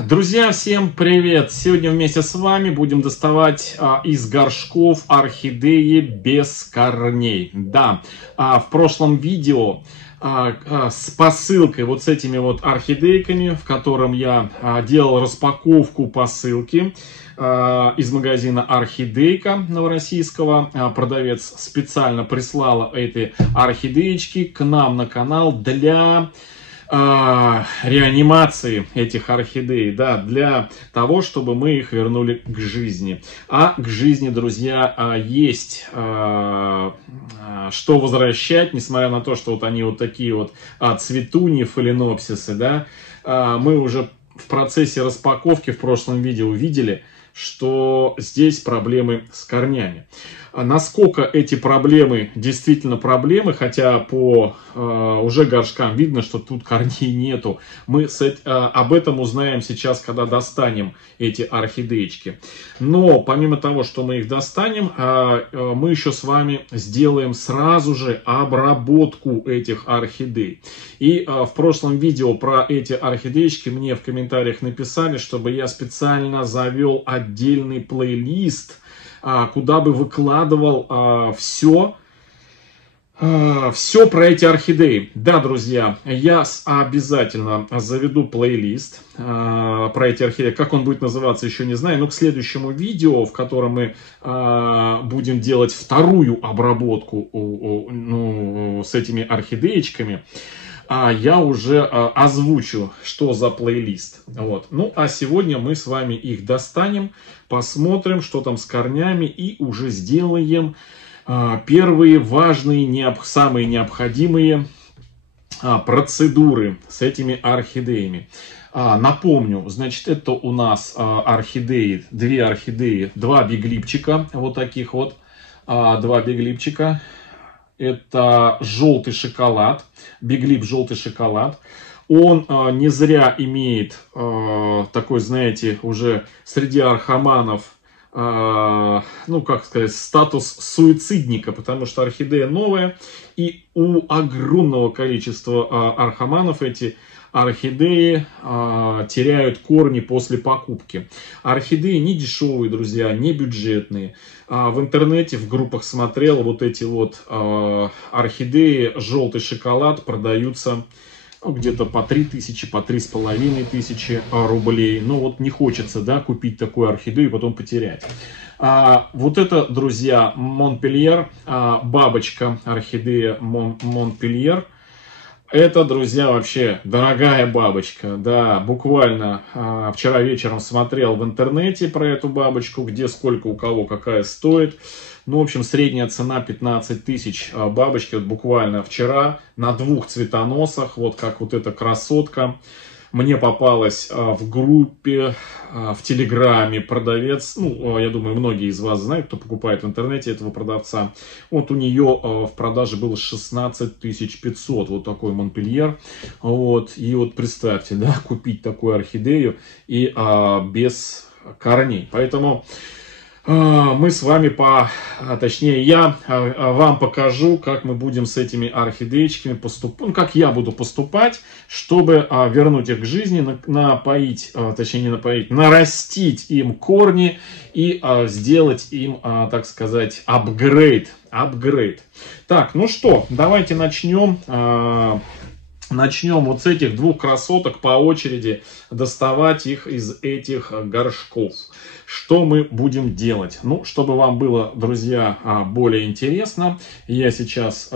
Друзья, всем привет! Сегодня вместе с вами будем доставать из горшков орхидеи без корней. Да, в прошлом видео с посылкой, вот с этими вот орхидейками, в котором я делал распаковку посылки из магазина Орхидейка новороссийского. Продавец специально прислала эти орхидеечки к нам на канал для реанимации этих орхидей, да, для того, чтобы мы их вернули к жизни. А к жизни, друзья, есть что возвращать, несмотря на то, что вот они вот такие вот цветуни, фаленопсисы, да, мы уже в процессе распаковки в прошлом видео увидели, что здесь проблемы с корнями. Насколько эти проблемы действительно проблемы, хотя по уже горшкам видно, что тут корней нету. Мы об этом узнаем сейчас, когда достанем эти орхидеечки. Но помимо того, что мы их достанем, мы еще с вами сделаем сразу же обработку этих орхидей. И в прошлом видео про эти орхидеечки мне в комментариях написали, чтобы я специально завел отдельный плейлист, куда бы выкладывал все про эти орхидеи. Да, друзья, я обязательно заведу плейлист про эти орхидеи. Как он будет называться, еще не знаю. Но к следующему видео, в котором мы будем делать вторую обработку с этими орхидеечками, я уже озвучу, что за плейлист. Вот. Ну, а сегодня мы с вами их достанем, посмотрим, что там с корнями, и уже сделаем первые важные, самые необходимые процедуры с этими орхидеями. Напомню, значит, это у нас орхидеи, две орхидеи, два биглипчика, вот таких вот, два биглипчика. Это желтый шоколад, биглип желтый шоколад. Он не зря имеет такой, знаете, уже среди орхоманов, ну, как сказать, статус суицидника, потому что орхидея новая, и у огромного количества орхоманов эти орхидеи теряют корни после покупки. Орхидеи не дешевые, друзья, не бюджетные. В интернете, в группах смотрел, вот эти вот орхидеи, желтый шоколад, продаются где-то по 3000, по 3500 рублей. Но вот не хочется, да, купить такую орхидею и потом потерять. Вот это, друзья, Монпельер, бабочка, орхидея Монпельер. Это, друзья, вообще дорогая бабочка. Да, буквально вчера вечером смотрел в интернете про эту бабочку, где сколько у кого какая стоит. Ну, в общем, средняя цена 15 тысяч бабочки. Вот буквально вчера на двух цветоносах, вот как вот эта красотка. Мне попалась в группе, в Телеграме продавец, ну, я думаю, многие из вас знают, кто покупает в интернете этого продавца. Вот у нее в продаже было 16 500, вот такой Монпельер. Вот, и вот представьте, да, купить такую орхидею и без корней. Поэтому мы с вами, точнее я вам покажу, как мы будем с этими орхидеечками поступать, ну, как я буду поступать, чтобы вернуть их к жизни, напоить, точнее не напоить, нарастить им корни и сделать им, так сказать, апгрейд. Так, ну что, давайте начнем. Начнем вот с этих двух красоток по очереди доставать их из этих горшков. Что мы будем делать? Ну, чтобы вам было, друзья, более интересно, я сейчас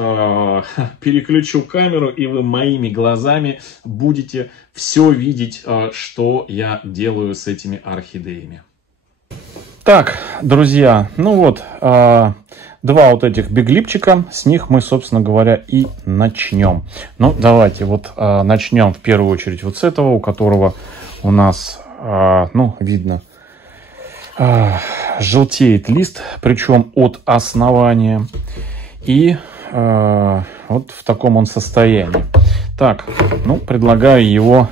переключу камеру, и вы моими глазами будете все видеть, что я делаю с этими орхидеями. Так, друзья, ну вот, два вот этих биглипчика, с них мы, собственно говоря, и начнем. Ну, давайте вот начнем в первую очередь вот с этого, у которого у нас, ну, видно, желтеет лист, причем от основания. И вот в таком он состоянии. Так, ну, предлагаю его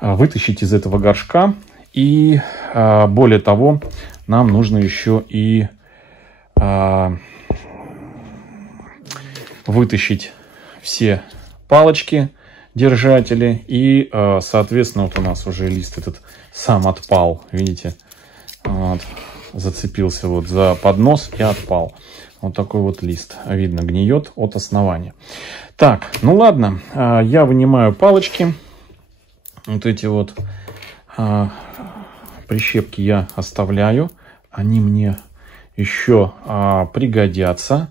вытащить из этого горшка. И более того, нам нужно еще и вытащить все палочки держатели. И, соответственно, вот у нас уже лист этот сам отпал, видите, вот, зацепился вот за поднос и отпал. Вот такой вот лист, видно, гниет от основания. Так, ну ладно, я вынимаю палочки. Вот эти вот прищепки я оставляю. Они мне еще пригодятся.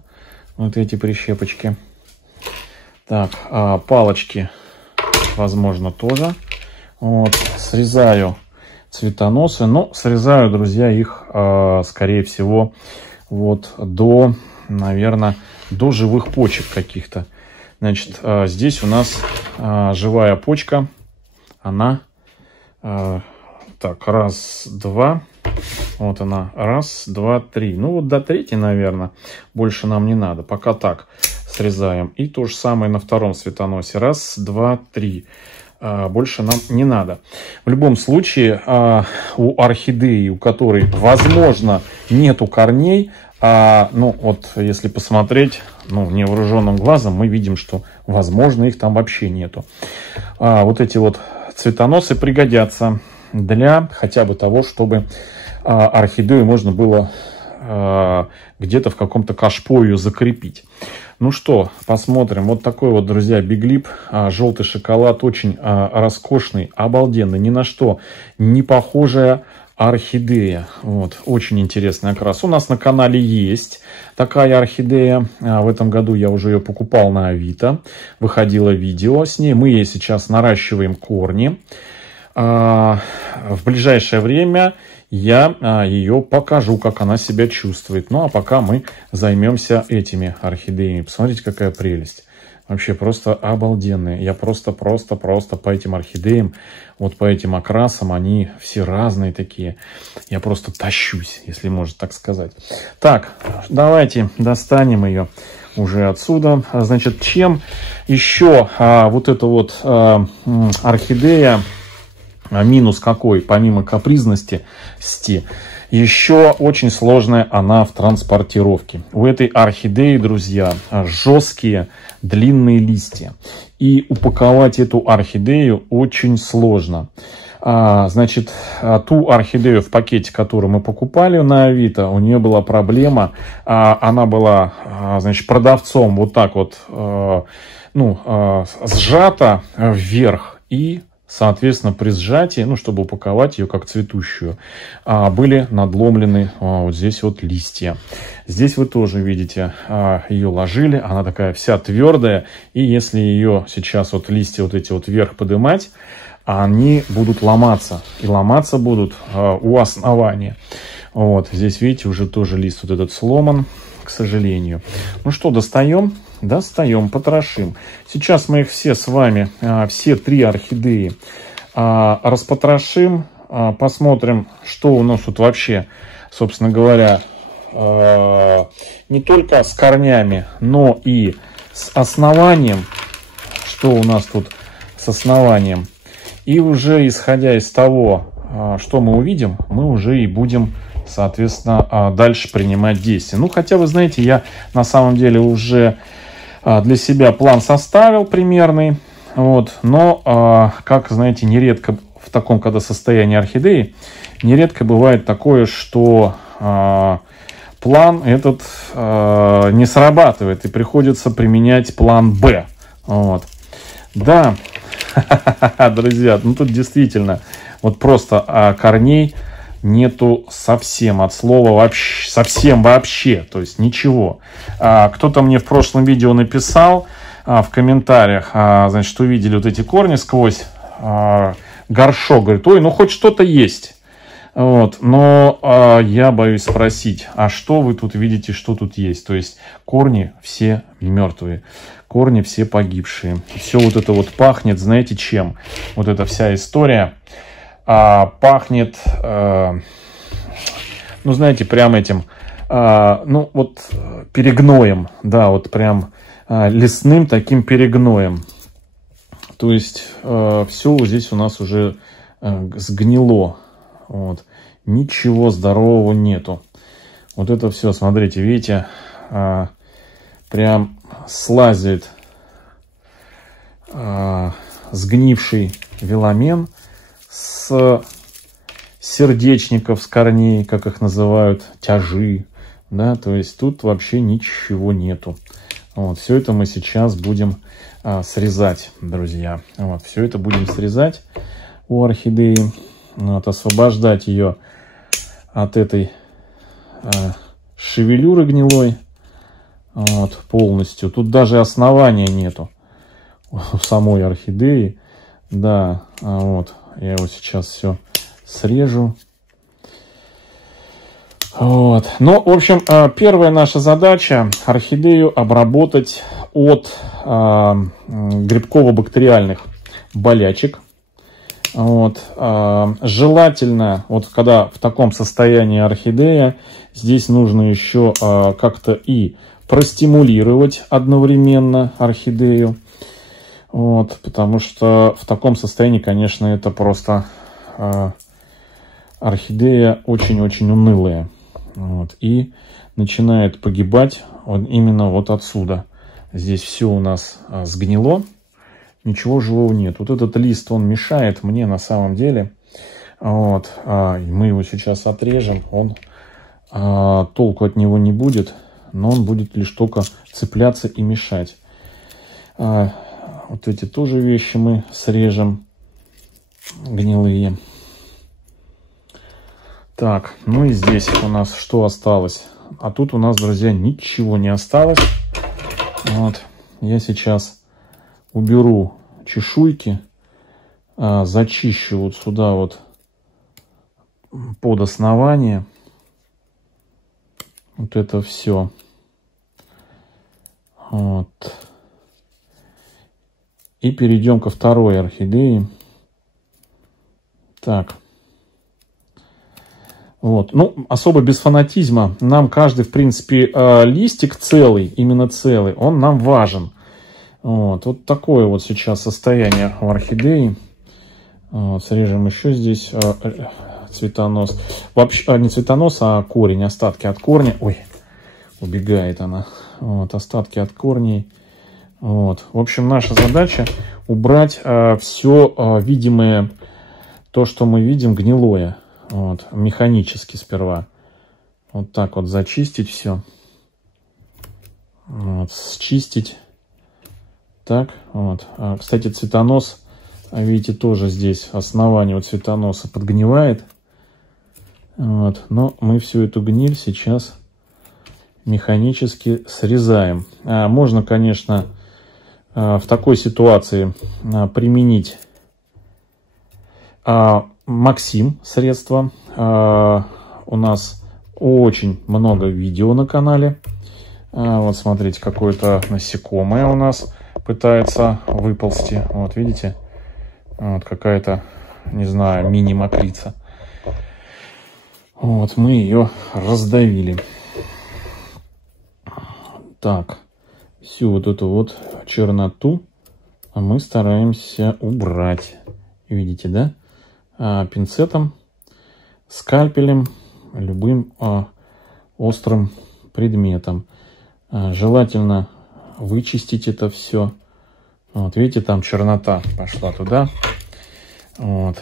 Вот эти прищепочки. Так, палочки, возможно, тоже. Вот, срезаю цветоносы. Но срезаю, друзья, их, скорее всего, вот до, наверное, до живых почек каких-то. Значит, здесь у нас живая почка. Она, так, раз, два. Вот она, раз, два, три. Ну, вот до третьей, наверное, больше нам не надо. Пока так срезаем. И то же самое на втором цветоносе. Раз, два, три. Больше нам не надо. В любом случае, у орхидеи, у которой, возможно, нету корней, ну, вот, если посмотреть, ну, невооруженным глазом, мы видим, что, возможно, их там вообще нету. Вот эти вот цветоносы пригодятся для хотя бы того, чтобы орхидею можно было где-то в каком-то кашпо ее закрепить. Ну что, посмотрим. Вот такой вот, друзья, биглип. Желтый шоколад. Очень роскошный, обалденный. Ни на что не похожая орхидея. Вот, очень интересный окрас. У нас на канале есть такая орхидея. В этом году я уже ее покупал на Авито. Выходило видео с ней. Мы ей сейчас наращиваем корни. В ближайшее время я ее покажу, как она себя чувствует. Ну, а пока мы займемся этими орхидеями. Посмотрите, какая прелесть. Вообще просто обалденные. Я просто по этим орхидеям, вот по этим окрасам, они все разные такие. Я просто тащусь, если можно так сказать. Так, давайте достанем ее уже отсюда. Значит, чем еще вот эта вот орхидея, минус какой, помимо капризности, еще очень сложная она в транспортировке. У этой орхидеи, друзья, жесткие длинные листья. И упаковать эту орхидею очень сложно. Значит, ту орхидею в пакете, которую мы покупали на Авито, у нее была проблема. Она была, значит, продавцом вот так вот, ну, сжата вверх и... Соответственно, при сжатии, ну, чтобы упаковать ее как цветущую, были надломлены вот здесь вот листья. Здесь вы тоже видите, ее ложили, она такая вся твердая. И если ее сейчас вот листья вот эти вот вверх поднимать, они будут ломаться. И ломаться будут у основания. Вот, здесь, видите, уже тоже лист вот этот сломан, к сожалению. Ну что, достаем? Достаем, потрошим. Сейчас мы их все с вами, все три орхидеи, распотрошим. Посмотрим, что у нас тут вообще, собственно говоря, не только с корнями, но и с основанием. Что у нас тут с основанием. И уже исходя из того, что мы увидим, мы уже и будем, соответственно, дальше принимать действия. Ну, хотя, вы знаете, я на самом деле уже для себя план составил примерный. Вот, но, как, знаете, нередко в таком, когда состоянии орхидеи, нередко бывает такое, что план этот не срабатывает, и приходится применять план Б. Вот. Да, друзья, ну тут действительно вот просто корней нету совсем, от слова вообще, совсем вообще, то есть ничего. Кто-то мне в прошлом видео написал в комментариях, значит, увидели вот эти корни сквозь горшок, говорит, ой, ну хоть что-то есть. Вот, но я боюсь спросить, а что вы тут видите, что тут есть? То есть корни все мертвые, корни все погибшие. Все вот это вот пахнет, знаете чем? Вот эта вся история пахнет, ну знаете, прям этим, ну вот перегноем, да, вот прям лесным таким перегноем. То есть все здесь у нас уже сгнило. Вот. Ничего здорового нету. Вот это все, смотрите, видите, прям слазит сгнивший веломен с сердечников, с корней, как их называют, тяжи. Да, то есть тут вообще ничего нету. Вот, все это мы сейчас будем срезать, друзья. Вот, все это будем срезать у орхидеи. Вот, освобождать ее от этой шевелюры гнилой. Вот, полностью. Тут даже основания нету у самой орхидеи. Да, вот. Я его сейчас все срежу. Вот. Ну, в общем, первая наша задача — орхидею обработать от грибково-бактериальных болячек. Вот. Желательно, вот когда в таком состоянии орхидея, здесь нужно еще как-то и простимулировать одновременно орхидею. Вот, потому что в таком состоянии, конечно, это просто орхидея очень-очень унылая. Вот, и начинает погибать именно вот отсюда. Здесь все у нас сгнило, ничего живого нет. Вот этот лист, он мешает мне на самом деле. Вот, мы его сейчас отрежем, он толку от него не будет, но он будет лишь только цепляться и мешать. Вот эти тоже вещи мы срежем, гнилые. Так, ну и здесь у нас что осталось? А тут у нас, друзья, ничего не осталось. Вот, я сейчас уберу чешуйки, зачищу вот сюда вот под основание. Вот это все. Вот. И перейдем ко второй орхидее. Так. Вот. Ну, особо без фанатизма. Нам каждый, в принципе, листик целый, именно целый, он нам важен. Вот, вот такое вот сейчас состояние у орхидеи. Вот, срежем еще здесь цветонос. Вообще, не цветонос, а корень, остатки от корня. Ой, убегает она. Вот, остатки от корней. Вот. В общем, наша задача убрать все видимое, то, что мы видим, гнилое. Вот, механически сперва. Вот так вот зачистить все. Вот, счистить. Так, вот. Кстати, цветонос, видите, тоже здесь основание вот цветоноса подгнивает. Вот, но мы всю эту гниль сейчас механически срезаем. Можно, конечно, в такой ситуации применить Максим средства. У нас очень много видео на канале. Вот смотрите, какое-то насекомое у нас пытается выползти. Вот видите, вот какая-то, не знаю, мини-мокрица. Вот мы ее раздавили. Так, всю вот эту вот черноту мы стараемся убрать. Видите, да? Пинцетом, скальпелем, любым острым предметом. Желательно вычистить это все. Вот видите, там чернота пошла туда. Вот.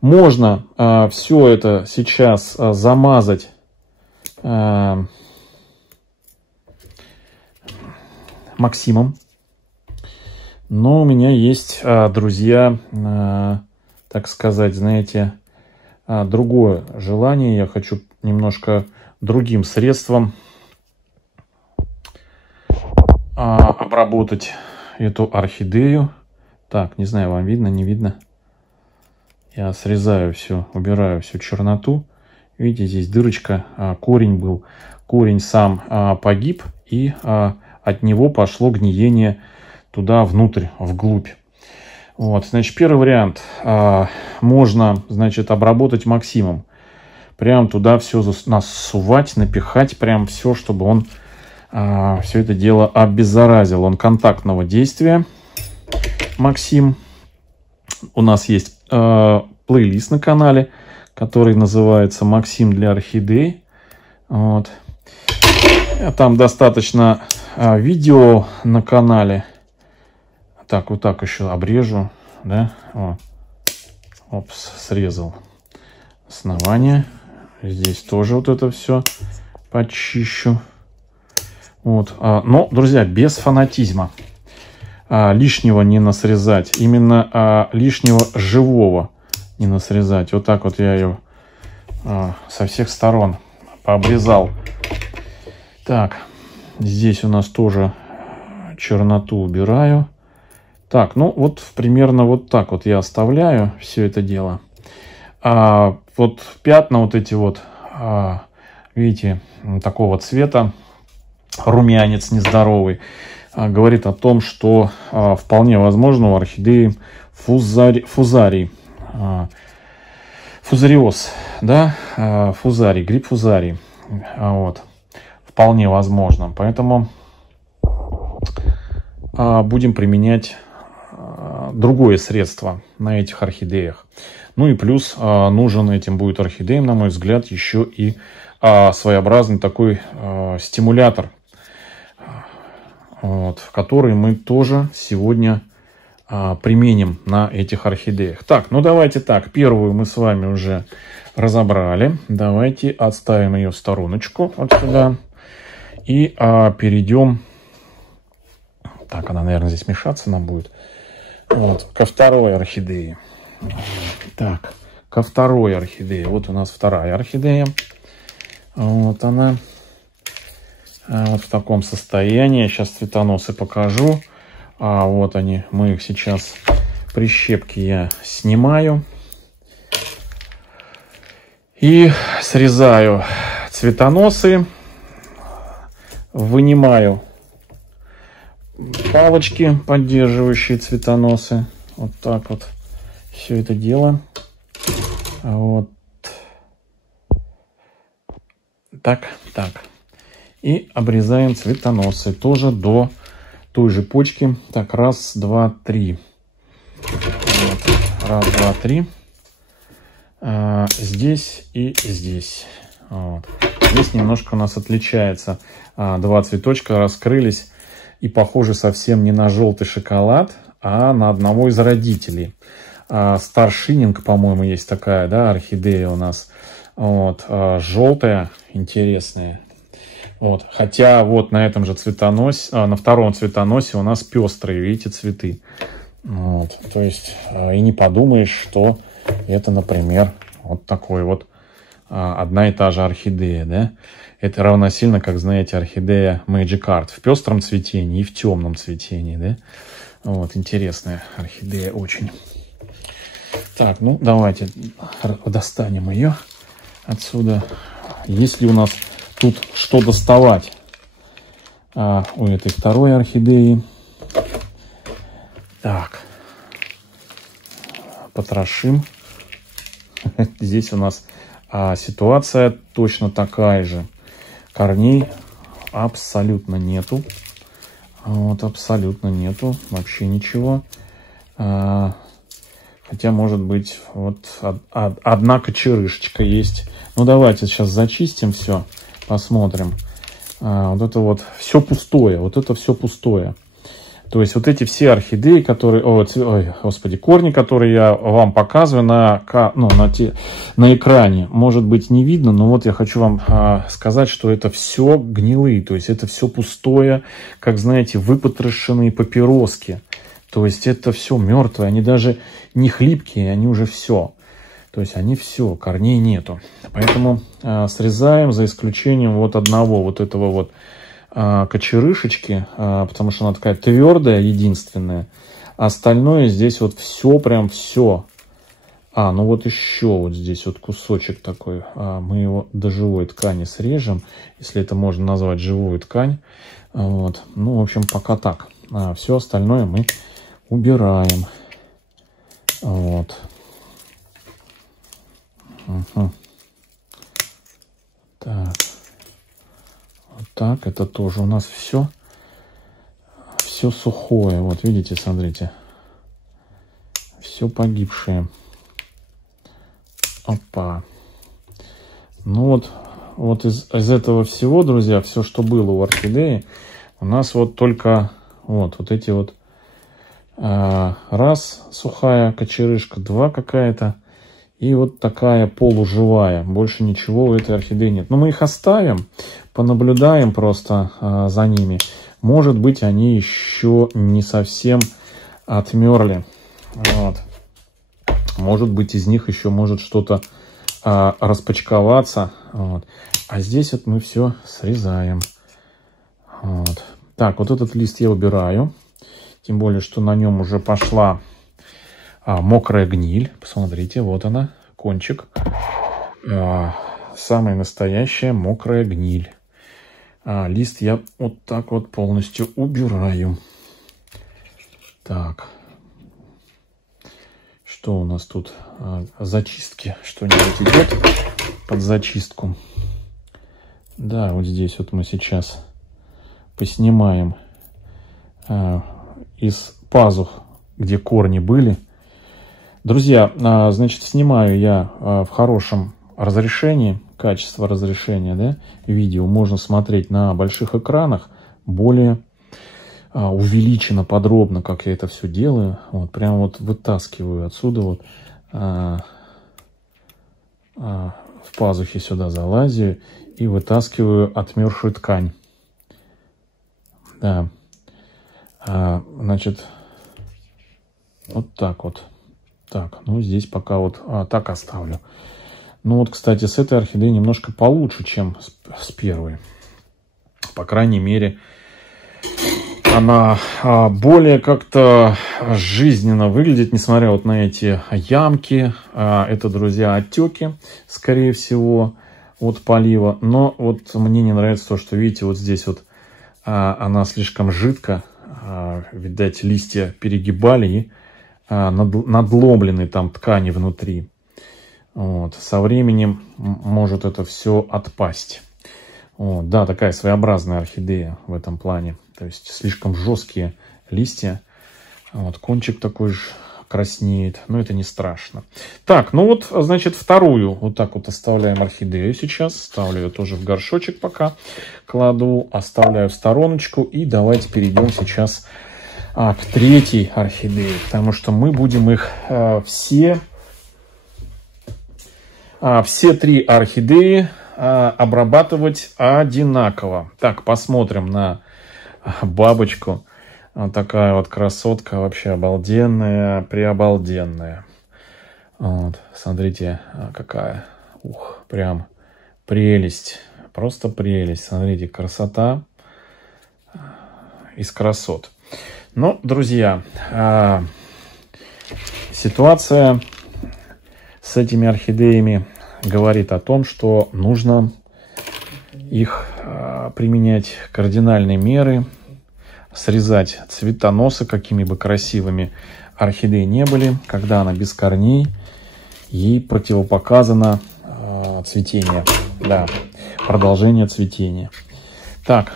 Можно все это сейчас замазать Максимом. Но у меня есть, друзья, так сказать, знаете, другое желание. Я хочу немножко другим средством обработать эту орхидею. Так, не знаю, вам видно, не видно. Я срезаю все, убираю всю черноту. Видите, здесь дырочка, корень был. Корень сам погиб, и от него пошло гниение туда внутрь, вглубь. Вот, значит, первый вариант. Можно, значит, обработать Максимом. Прям туда все насувать, напихать, прям все, чтобы он все это дело обеззаразил. Он контактного действия, Максим. У нас есть плейлист на канале, который называется «Максим для орхидей». Вот. Там достаточно видео на канале. вот так еще обрежу, да, о. Опс, срезал основание. Здесь тоже вот это все почищу. Вот, но, друзья, без фанатизма. Лишнего не насрезать, именно лишнего живого не насрезать. Вот так вот я ее со всех сторон пообрезал. Так, здесь у нас тоже черноту убираю. Так, ну вот примерно вот так вот я оставляю все это дело. Вот пятна вот эти вот, видите, такого цвета, румянец нездоровый, говорит о том, что вполне возможно у орхидеи фузарий, фузариоз, да, фузарий, гриб фузарий, вот, вполне возможно. Поэтому будем применять другое средство на этих орхидеях. Ну и плюс нужен этим будет орхидеям, на мой взгляд, еще и своеобразный такой стимулятор, вот, который мы тоже сегодня применим на этих орхидеях. Так, ну давайте так, первую мы с вами уже разобрали. Давайте отставим ее в стороночку вот сюда и перейдем. Так, она, наверное, здесь мешаться нам будет. Вот, ко второй орхидее. Так, ко второй орхидее. Вот у нас вторая орхидея. Вот она. Вот в таком состоянии. Сейчас цветоносы покажу. Вот они. Мы их сейчас, прищепки я снимаю. И срезаю цветоносы. Вынимаю палочки, поддерживающие цветоносы. Вот так вот все это дело. Вот. Так. И обрезаем цветоносы. Тоже до той же почки. Так, раз, два, три. Вот. Раз, два, три. Здесь и здесь. Вот. Здесь немножко у нас отличается. Два цветочка раскрылись. И похоже совсем не на желтый шоколад, а на одного из родителей. Старшининг, по-моему, есть такая, да, орхидея у нас. Вот, желтая, интересная. Вот, хотя вот на этом же цветоносе, на втором цветоносе у нас пестрые, видите, цветы. Вот, то есть, и не подумаешь, что это, например, вот такой вот одна и та же орхидея, да. Это равносильно, как, знаете, орхидея Magic Art в пестром цветении и в темном цветении, да. Вот, интересная орхидея очень. Так, ну, давайте достанем ее отсюда. Есть ли у нас тут что доставать у этой второй орхидеи? Так, потрошим. Здесь у нас ситуация точно такая же. Корней абсолютно нету. Вот, абсолютно нету. Вообще ничего. Хотя, может быть, вот одна кочерышечка есть. Ну, давайте сейчас зачистим все. Посмотрим. Вот это вот все пустое. Вот это все пустое. То есть вот эти все орхидеи, которые, ой, господи, корни, которые я вам показываю на экране, может быть, не видно, но вот я хочу вам сказать, что это все гнилые, то есть это все пустое, как, знаете, выпотрошенные папироски. То есть это все мертвое, они даже не хлипкие, они уже все. То есть они все, корней нету. Поэтому срезаем, за исключением вот одного вот этого вот кочерышечки, потому что она такая твердая, единственная. Остальное здесь вот все, прям все. Ну вот еще вот здесь вот кусочек такой. Мы его до живой ткани срежем, если это можно назвать живую ткань. Вот. Ну, в общем, пока так. Все остальное мы убираем. Вот. Угу. Так. Вот так. Это тоже у нас все сухое. Вот видите, смотрите. Все погибшее. Опа. Ну вот из этого всего, друзья, все, что было у орхидеи, у нас вот только вот эти вот Раз сухая кочерышка, два какая-то. И вот такая полуживая. Больше ничего у этой орхидеи нет. Но мы их оставим, понаблюдаем просто за ними. Может быть, они еще не совсем отмерли. Вот. Может быть, из них еще может что-то распочковаться. Вот. А здесь вот мы все срезаем. Вот. Так, вот этот лист я убираю. Тем более, что на нем уже пошла мокрая гниль. Посмотрите, вот она, кончик. Самая настоящая мокрая гниль. Лист я вот так вот полностью убираю. Так. Что у нас тут? Зачистки. Что-нибудь идет под зачистку? Да, вот здесь вот мы сейчас поснимаем из пазух, где корни были. Друзья, значит, снимаю я в хорошем разрешении, качество разрешения, да, видео можно смотреть на больших экранах, более увеличено, подробно, как я это все делаю. Вот, прям вот вытаскиваю отсюда вот в пазухе сюда залазию и вытаскиваю отмершую ткань. Да. Значит, вот так вот. Так, ну здесь пока вот так оставлю. Ну вот, кстати, с этой орхидеей немножко получше, чем с первой. По крайней мере, она более как-то жизненно выглядит, несмотря вот на эти ямки. Это, друзья, отеки, скорее всего, от полива. Но вот мне не нравится то, что, видите, вот здесь вот она слишком жидко. Видать, листья перегибали и надломлены там ткани внутри. Вот. Со временем может это все отпасть. Вот. Да, такая своеобразная орхидея в этом плане. То есть слишком жесткие листья. Вот. Кончик такой же краснеет. Но это не страшно. Так, ну вот, значит, вторую вот так вот оставляем орхидею сейчас. Ставлю ее тоже в горшочек пока. Кладу, оставляю в стороночку. И давайте перейдем сейчас к третьей орхидее. Потому что мы будем их все три орхидеи обрабатывать одинаково. Так, посмотрим на бабочку. Вот такая вот красотка, вообще обалденная, преобалденная. Вот, смотрите, какая. Ух, прям прелесть. Просто прелесть. Смотрите, красота из красот. Ну, друзья, ситуация с этими орхидеями говорит о том, что нужно их применять кардинальные меры, срезать цветоносы, какими бы красивыми орхидеи не были, когда она без корней, ей противопоказано цветение, да, продолжение цветения. Так,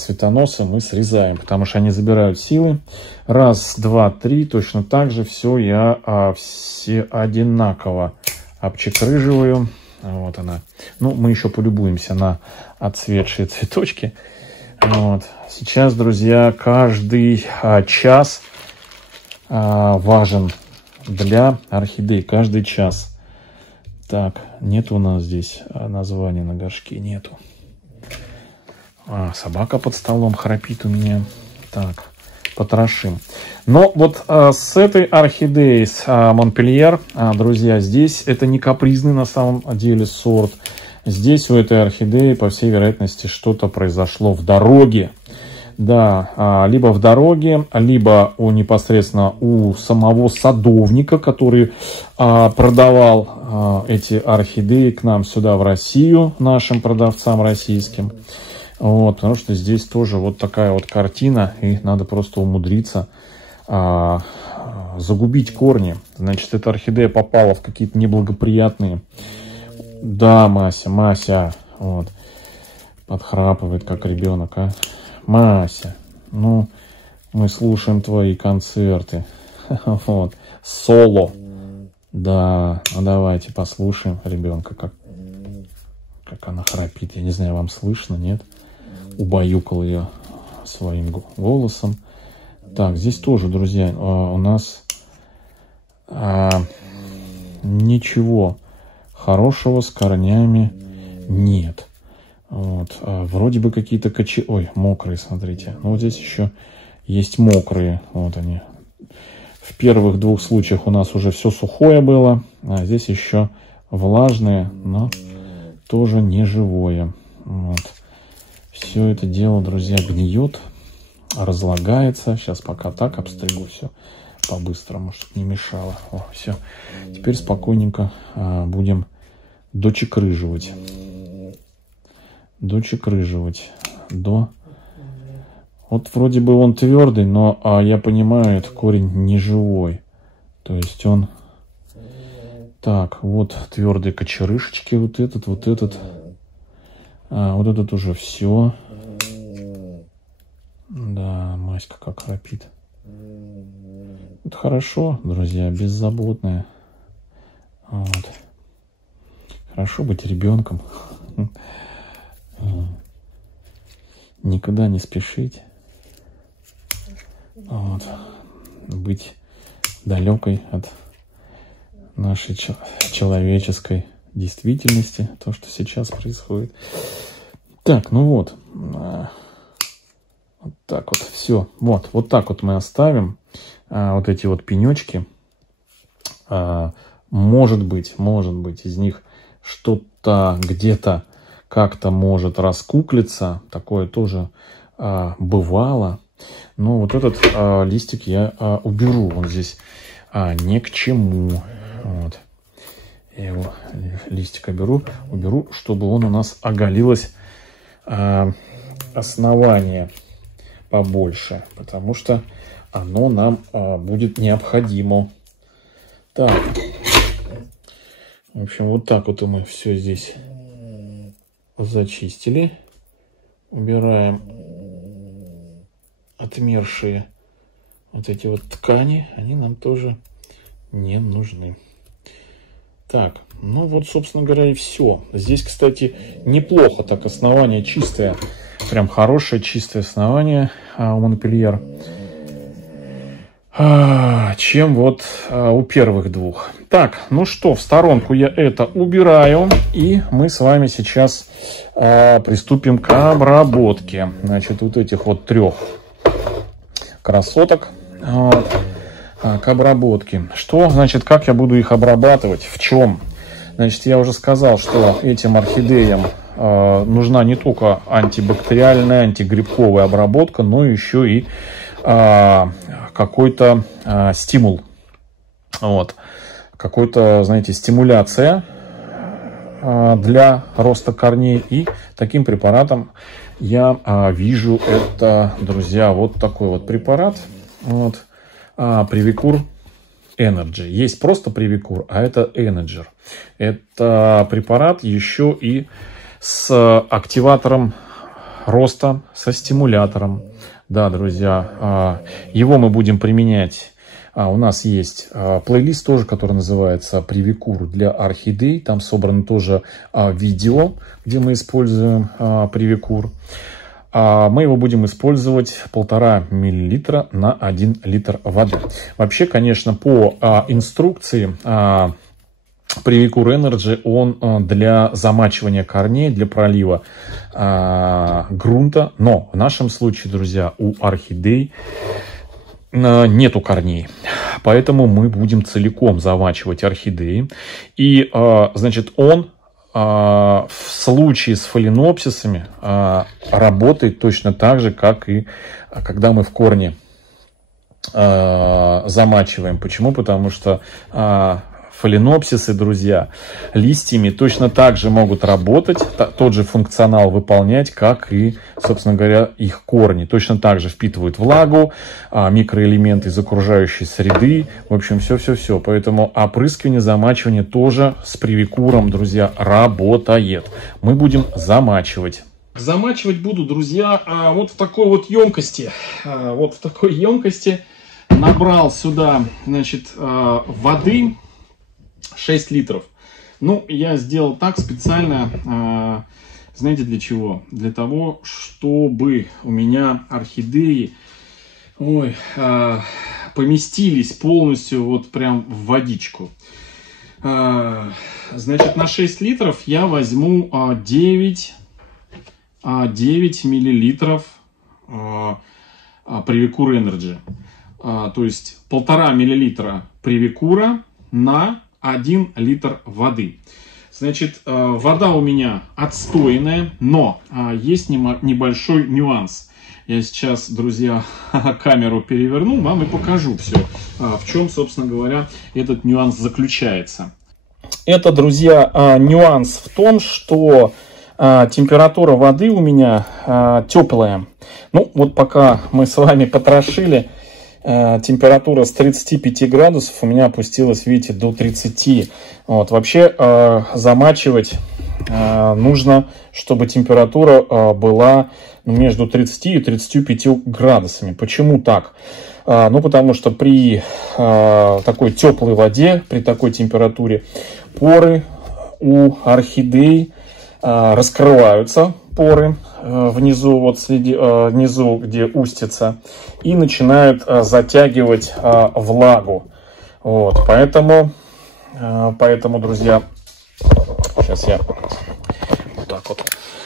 цветоносы мы срезаем, потому что они забирают силы. Раз, два, три, точно так же все я все одинаково обчекрыживаю. Вот она. Ну, мы еще полюбуемся на отцветшие цветочки. Вот. Сейчас, друзья, каждый час важен для орхидей. Каждый час. Так, нет у нас здесь названия на горшке, нету. Собака под столом храпит у меня. Так, потрошим. Но вот с этой орхидеей, с Монпельер, друзья, здесь это не капризный на самом деле сорт. Здесь у этой орхидеи, по всей вероятности, что-то произошло в дороге. Да, либо в дороге, либо непосредственно у самого садовника, который продавал эти орхидеи к нам сюда в Россию, нашим продавцам российским. Вот, потому что здесь тоже вот такая вот картина, и надо просто умудриться загубить корни. Значит, эта орхидея попала в какие-то неблагоприятные... Да, Мася, вот, подхрапывает, как ребенок, а. Мася, ну, мы слушаем твои концерты, вот, соло, да, ну давайте послушаем ребенка, как она храпит, я не знаю, вам слышно, нет? Убаюкал ее своим голосом. Так, здесь тоже, друзья, у нас ничего хорошего с корнями нет. Вот. Вроде бы какие-то Ой, мокрые, смотрите. Но вот здесь еще есть мокрые. Вот они. В первых двух случаях у нас уже все сухое было. А здесь еще влажное, но тоже не живое. Вот. Все это дело, друзья, гниет, разлагается. Сейчас пока так обстригу все по-быстрому, чтобы не мешало. О, все. Теперь спокойненько будем дочекрыживать. Вот вроде бы он твердый, но я понимаю, этот корень не живой. То есть он... Так, вот твердые кочерышечки, вот этот. Вот этот уже все. Да, Маська как храпит. Это хорошо, друзья, беззаботная. Вот. Хорошо быть ребенком. Никуда не спешить. Вот. Быть далекой от нашей человеческой действительности, то, что сейчас происходит. Так, ну вот. Вот так вот, все. Вот так вот мы оставим вот эти вот пенечки. Может быть, из них что-то где-то как-то может раскуклиться. Такое тоже бывало. Но вот этот листик я уберу. Он здесь ни к чему. Вот. Я его листик уберу, чтобы он у нас оголилось основание побольше, потому что оно нам будет необходимо. Так, в общем, вот так вот мы все здесь зачистили. Убираем отмершие вот эти вот ткани, они нам тоже не нужны. Так, ну вот, собственно говоря, и все. Здесь, кстати, неплохо так основание чистое. Прям хорошее чистое основание у Монпельер. Чем вот у первых двух. Так, ну что, в сторонку я это убираю. И мы с вами сейчас приступим к обработке. Значит, вот этих вот 3 красоток. Вот. К обработке. Что, значит, как я буду их обрабатывать? В чем? Значит, я уже сказал, что этим орхидеям нужна не только антибактериальная, антигрибковая обработка, но еще и какой-то стимул. Вот. Какой-то, знаете, стимуляция для роста корней. И таким препаратом я вижу это, друзья, вот такой вот препарат. Вот. Привикур Energy. Есть просто Привикур, а это Energy. Это препарат еще и с активатором роста, со стимулятором. Да, друзья, его мы будем применять. У нас есть плейлист тоже, который называется Привикур для орхидей. Там собрано тоже видео, где мы используем Привикур. Мы его будем использовать 1,5 мл на 1 литр воды. Вообще, конечно, по инструкции Привикур Energy он для замачивания корней, для пролива грунта. Но в нашем случае, друзья, у орхидей нету корней. Поэтому мы будем целиком замачивать орхидеи. И, значит, он в случае с фаленопсисами работает точно так же, как и когда мы в корне замачиваем. Почему? Потому что фаленопсисы, друзья, листьями точно так же могут работать, тот же функционал выполнять, как и, собственно говоря, их корни. Точно так же впитывают влагу, микроэлементы из окружающей среды. В общем, все. Поэтому опрыскивание, замачивание тоже с привикуром, друзья, работает. Мы будем замачивать. Замачивать буду, друзья, вот в такой вот емкости. Вот в такой емкости набрал сюда, значит, воды 6 литров. Ну, я сделал так специально, знаете для чего? Для того, чтобы у меня орхидеи Ой, поместились полностью вот прям в водичку. Значит, на 6 литров я возьму 9 миллилитров Привикур Энерджи. То есть 1,5 миллилитра Привикура на 1 литр воды. Значит, вода у меня отстойная, но есть небольшой нюанс. Я сейчас, друзья, камеру переверну, вам и покажу все, в чем, собственно говоря, этот нюанс заключается. Это, друзья, нюанс в том, что температура воды у меня теплая. Ну, вот пока мы с вами потрошили, температура с 35 градусов у меня опустилась, видите, до 30. Вот. Вообще замачивать нужно, чтобы температура была между 30 и 35 градусами. Почему так? Ну, потому что при такой теплой воде, при такой температуре, поры у орхидей раскрываются, поры внизу, вот внизу, где устица, и начинают затягивать влагу. Вот, поэтому, друзья, сейчас я вот так вот,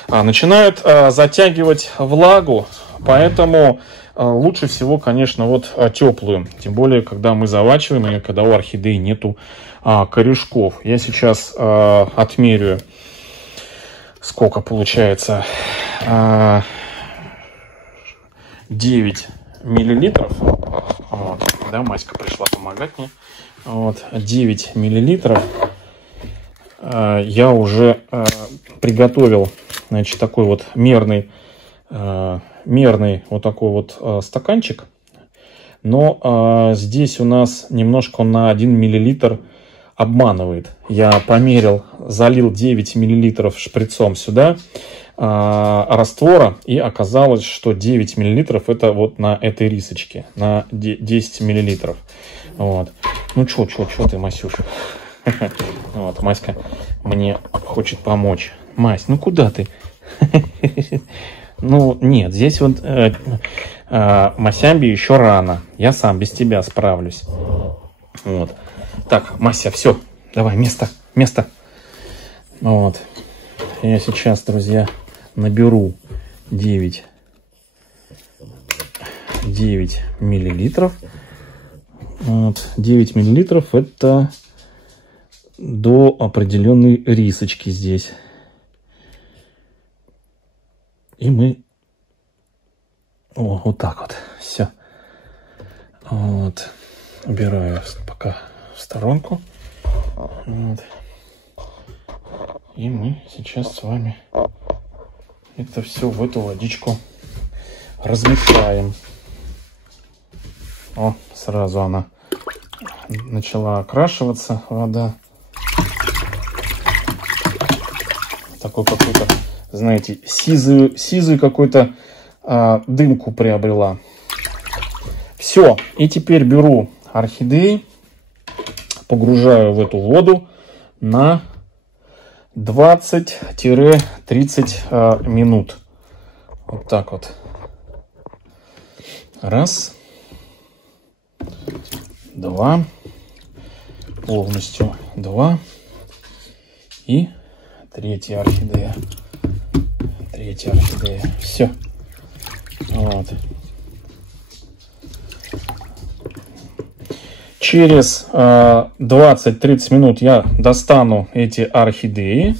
начинают затягивать влагу, поэтому лучше всего, конечно, вот теплую, тем более, когда мы завачиваем и когда у орхидеи нету корешков. Я сейчас отмерю, сколько получается, 9 миллилитров. Вот. Да, Маська пришла помогать мне. Вот, 9 миллилитров я уже приготовил, значит, такой вот мерный вот такой вот стаканчик. Но здесь у нас немножко он на 1 миллилитр обманывает. Я померил, залил 9 миллилитров шприцом сюда раствора, и оказалось, что 9 миллилитров это вот на этой рисочке, на 10 миллилитров. Вот. Ну чё ты, Масюша? Вот, Маська мне хочет помочь. Мась, ну куда ты? Ну нет, здесь вот Масямби еще рано. Я сам без тебя справлюсь. Вот. Так, Мася, все, давай, место. Вот. Я сейчас, друзья, наберу 9 миллилитров. Вот. 9 миллилитров это до определенной рисочки здесь. И мы... О, вот так вот. Все. Вот. Убираю пока в сторонку. Вот. И мы сейчас с вами это все в эту водичку размешаем. О, сразу она начала окрашиваться, вода. Такой какой-то, знаете, сизую какой-то дымку приобрела. Все. И теперь беру орхидеи, погружаю в эту воду на 20-30 минут. Вот так вот. Раз. Два. Полностью два. И третья орхидея. Все. Вот. Через 20-30 минут я достану эти орхидеи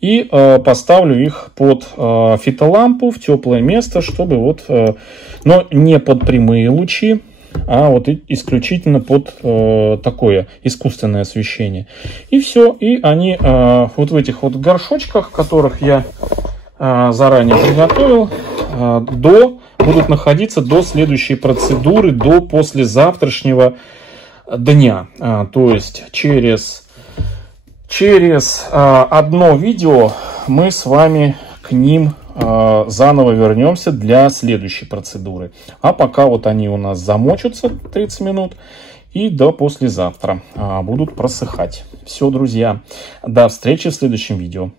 и поставлю их под фитолампу в теплое место, чтобы вот, но не под прямые лучи, а вот исключительно под такое искусственное освещение. И все, и они вот в этих вот горшочках, которых я заранее приготовил, будут находиться до следующей процедуры, до послезавтрашнего дня. То есть через одно видео мы с вами к ним заново вернемся для следующей процедуры. А пока вот они у нас замочатся 30 минут и до послезавтра будут просыхать. Все, друзья, до встречи в следующем видео.